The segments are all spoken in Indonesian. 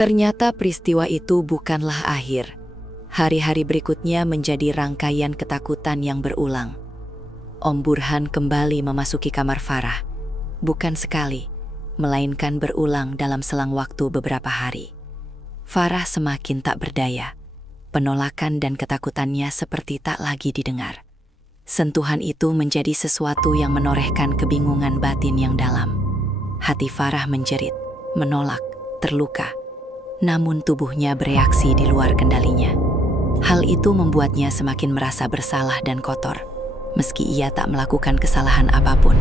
Ternyata peristiwa itu bukanlah akhir. Hari-hari berikutnya menjadi rangkaian ketakutan yang berulang. Om Burhan kembali memasuki kamar Farah. Bukan sekali, melainkan berulang dalam selang waktu beberapa hari. Farah semakin tak berdaya. Penolakan dan ketakutannya seperti tak lagi didengar. Sentuhan itu menjadi sesuatu yang menorehkan kebingungan batin yang dalam. Hati Farah menjerit, menolak, terluka. Namun tubuhnya bereaksi di luar kendalinya. Hal itu membuatnya semakin merasa bersalah dan kotor. Meski ia tak melakukan kesalahan apapun,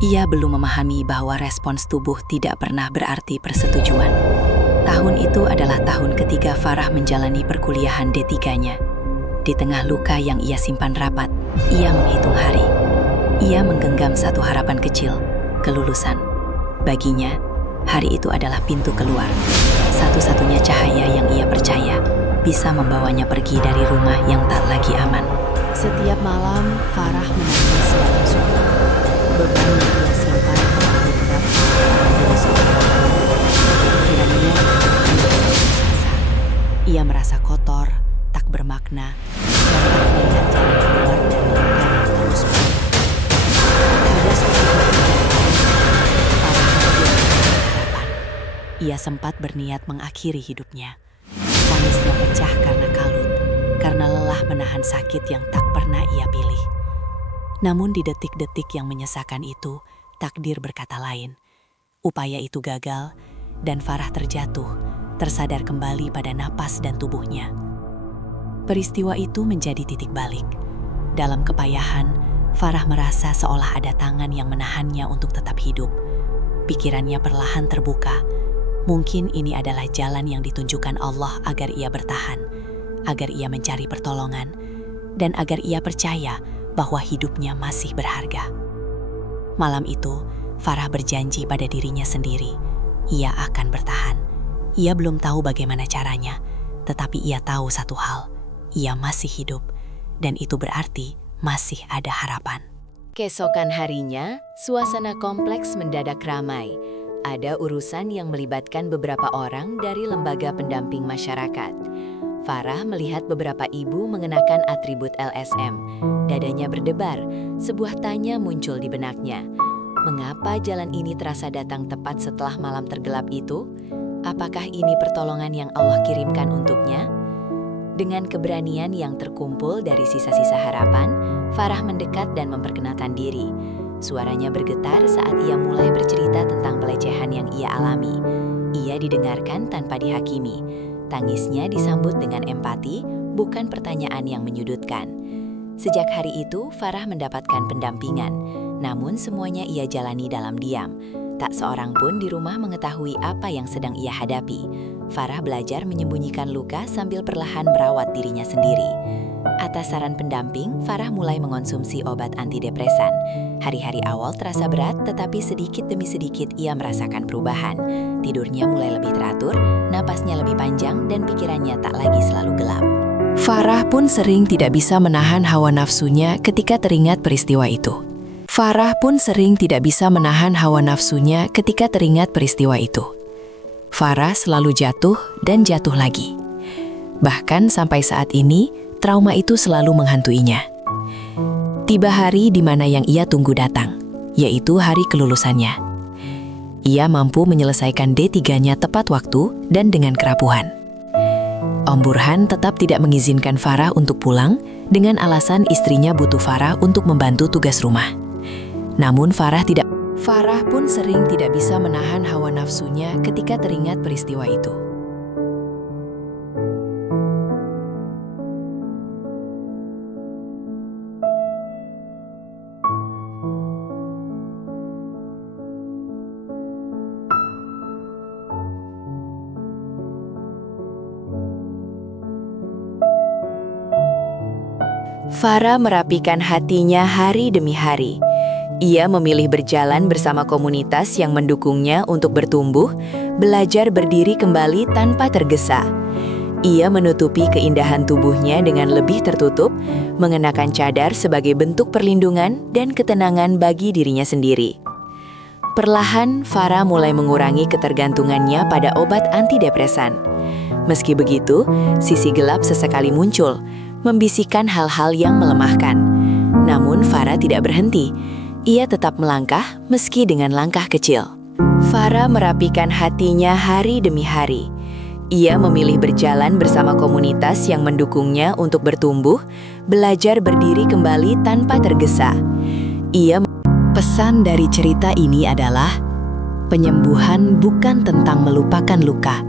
ia belum memahami bahwa respons tubuh tidak pernah berarti persetujuan. Tahun itu adalah tahun ketiga Farah menjalani perkuliahan D3-nya. Di tengah luka yang ia simpan rapat, ia menghitung hari. Ia menggenggam satu harapan kecil, kelulusan. Baginya, hari itu adalah pintu keluar. Satu-satunya cahaya yang ia percaya bisa membawanya pergi dari rumah yang tak lagi aman. Setiap malam, Farah menangis dalam sunyi. Beban yang ia simpan terlalu berat menjadi seorang pikirannya ia merasa kotor, tak bermakna, dan tak melihat jalan keluar dari luka yang terus berubah. Pada suatu ketika, ia sempat berniat mengakhiri hidupnya. Tangisnya pecah karena kalut, karena lelah menahan sakit yang tak pernah ia pilih. Namun di detik-detik yang menyesakan itu, takdir berkata lain. Upaya itu gagal, dan Farah terjatuh, tersadar kembali pada napas dan tubuhnya. Peristiwa itu menjadi titik balik. Dalam kepayahan, Farah merasa seolah ada tangan yang menahannya untuk tetap hidup. Pikirannya perlahan terbuka. Mungkin ini adalah jalan yang ditunjukkan Allah agar ia bertahan, agar ia mencari pertolongan, dan agar ia percaya bahwa hidupnya masih berharga. Malam itu, Farah berjanji pada dirinya sendiri, ia akan bertahan. Ia belum tahu bagaimana caranya, tetapi ia tahu satu hal, ia masih hidup, dan itu berarti masih ada harapan. Keesokan harinya, suasana kompleks mendadak ramai. Ada urusan yang melibatkan beberapa orang dari lembaga pendamping masyarakat. Farah melihat beberapa ibu mengenakan atribut LSM. Dadanya berdebar, sebuah tanya muncul di benaknya. Mengapa jalan ini terasa datang tepat setelah malam tergelap itu? Apakah ini pertolongan yang Allah kirimkan untuknya? Dengan keberanian yang terkumpul dari sisa-sisa harapan, Farah mendekat dan memperkenalkan diri. Suaranya bergetar saat ia mulai bercerita tentang pelecehan yang ia alami. Ia didengarkan tanpa dihakimi. Tangisnya disambut dengan empati, bukan pertanyaan yang menyudutkan. Sejak hari itu, Farah mendapatkan pendampingan. Namun semuanya ia jalani dalam diam. Tak seorang pun di rumah mengetahui apa yang sedang ia hadapi. Farah belajar menyembunyikan luka sambil perlahan merawat dirinya sendiri. Atas saran pendamping, Farah mulai mengonsumsi obat antidepresan. Hari-hari awal terasa berat, tetapi sedikit demi sedikit ia merasakan perubahan. Tidurnya mulai lebih teratur, napasnya lebih panjang, dan pikirannya tak lagi selalu gelap. Farah pun sering tidak bisa menahan hawa nafsunya ketika teringat peristiwa itu. Farah selalu jatuh dan jatuh lagi. Bahkan sampai saat ini, trauma itu selalu menghantuinya. Tiba hari di mana yang ia tunggu datang, yaitu hari kelulusannya. Ia mampu menyelesaikan D3-nya tepat waktu dan dengan kerapuhan. Om Burhan tetap tidak mengizinkan Farah untuk pulang dengan alasan istrinya butuh Farah untuk membantu tugas rumah. Namun Farah pun sering tidak bisa menahan hawa nafsunya ketika teringat peristiwa itu. Farah merapikan hatinya hari demi hari. Ia memilih berjalan bersama komunitas yang mendukungnya untuk bertumbuh, belajar berdiri kembali tanpa tergesa. Ia menutupi keindahan tubuhnya dengan lebih tertutup, mengenakan cadar sebagai bentuk perlindungan dan ketenangan bagi dirinya sendiri. Perlahan, Farah mulai mengurangi ketergantungannya pada obat antidepresan. Meski begitu, sisi gelap sesekali muncul, membisikkan hal-hal yang melemahkan. Namun Farah tidak berhenti. Ia tetap melangkah meski dengan langkah kecil. Farah merapikan hatinya hari demi hari. Ia memilih berjalan bersama komunitas yang mendukungnya untuk bertumbuh, belajar berdiri kembali tanpa tergesa. Pesan dari cerita ini adalah, penyembuhan bukan tentang melupakan luka,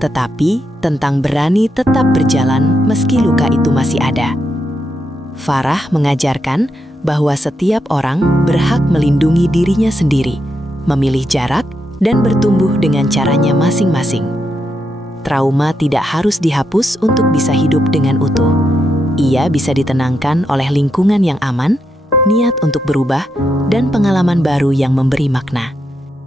tetapi tentang berani tetap berjalan meski luka itu masih ada. Farah mengajarkan bahwa setiap orang berhak melindungi dirinya sendiri, memilih jarak, dan bertumbuh dengan caranya masing-masing. Trauma tidak harus dihapus untuk bisa hidup dengan utuh. Ia bisa ditenangkan oleh lingkungan yang aman, niat untuk berubah, dan pengalaman baru yang memberi makna.